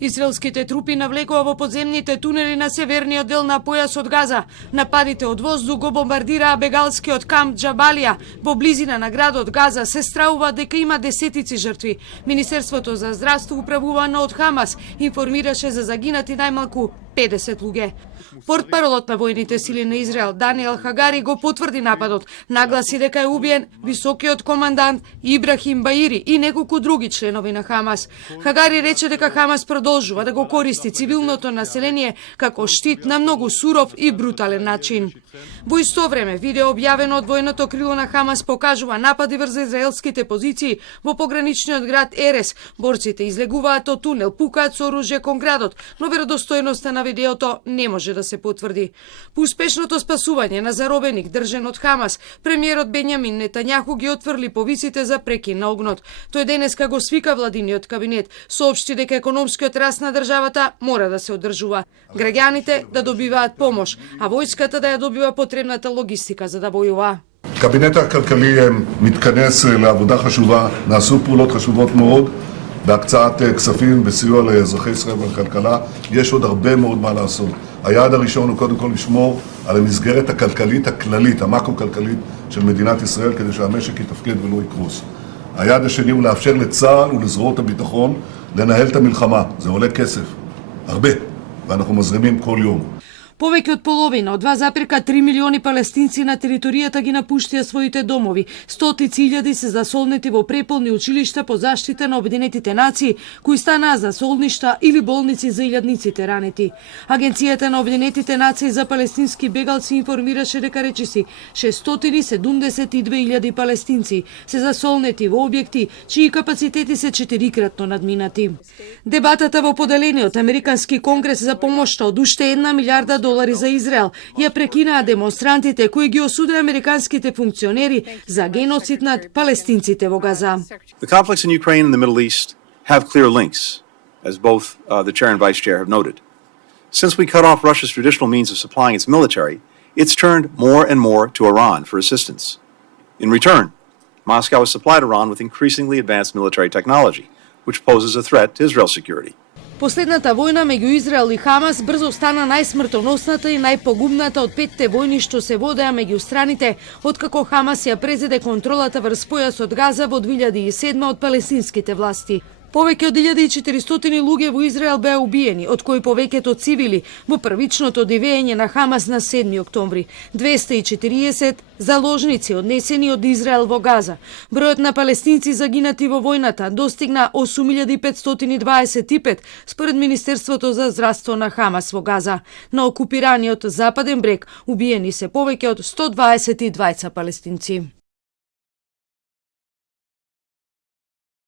Израелските трупи навлекува во подземните тунели на северниот дел на појасот Газа. Нападите од воздух го бомбардираа бегалскиот камп Џабалија во близина на градот Газа. Се страува дека има десетици жртви. Министерството за здравство управувано од Хамас информираше за загинати најмалку 50 луѓе. Портпаролот на војните сили на Израел Даниел Хагари го потврди нападот. Нагласи дека е убиен високиот командант Ибрахим Баири и неколку други членови на Хамас. Хагари рече дека Хамас продолжува да го користи цивилното население како штит на многу суров и брутален начин. Во исто време, видео објавено од војното крило на Хамас покажува напади врз израелските позиции во пограничниот град Ерес. Борците излегуваат од тунел, пукаат со оружје кон градот, но веродостојноста на видеото не може да се потврди. По успешното спасување на заробеник држен од Хамас, премиерот Бенјамин Нетањаху ги отврли повиците за прекин на огнот. Тој денеска го свика владиниот кабинет, соопшти дека економскиот раст на државата мора да се одржува, граѓаните да добиваат помош, а војската да ја добива потребната логистика за да војува. הקבינט הכלכלי מתכנס לעבודה חשובה, נעשו פעולות חשובות מאוד בהקצאת כספים וסיוע לאזרחי ישראל ולכלכלה. יש עוד הרבה מאוד מה לעשות. היעד הראשון הוא קודם כל לשמור על המסגרת הכלכלית הכללית, המקרו-כלכלית של מדינת ישראל, כדי שהמשק יתפקד ולא יקרוס. היעד השני הוא לאפשר לצה"ל ולזרועות הביטחון לנהל את המלחמה. זה עולה כסף, הרבה, ואנחנו מזרימים כל יום. Повеќе од половина од 2,3 милиони палестинци на територијата ги напуштија своите домови. Стотици илјади се засолнети во преполни училишта по заштита на Обединетите нации, кои станаа засолништа или болници за илјадниците ранети. Агенцијата на Обединетите нации за палестински бегалци информираше дека речиси 672.000 палестинци се засолнети во објекти чии капацитети се 4-кратно надминати. Дебатата во поделениот Американски конгрес за помошта од уште 1 милиарда долари за Израел ја прекинаа демонстрантите кои ги осудија американските функционери за геноцид над палестинците во Газа. The conflicts in Ukraine and the Middle East have clear links, as both the chair and vice chair have noted. Since we cut off Russia's traditional means of supplying its military, it's turned more and more to Iran for assistance. In return, Moscow has supplied Iran with increasingly advanced military technology, which poses a threat to Israel's security. Последната војна меѓу Израел и Хамас брзо стана најсмртоносната и најпогубната од 5 војни што се водеа меѓу страните, откако Хамас ја презеде контролата врз појасот Газа во 2007 од палестинските власти. Повеќе од 1400 луѓе во Израел беа убиени, од кои повеќето цивили, во првичното дивење на Хамас на 7 октомври. 240 заложници однесени од Израел во Газа. Бројот на палестинци загинати во војната достигна 8525, според Министерството за здравство на Хамас во Газа. На окупираниот Западен брег убиени се повеќе од 122 палестинци.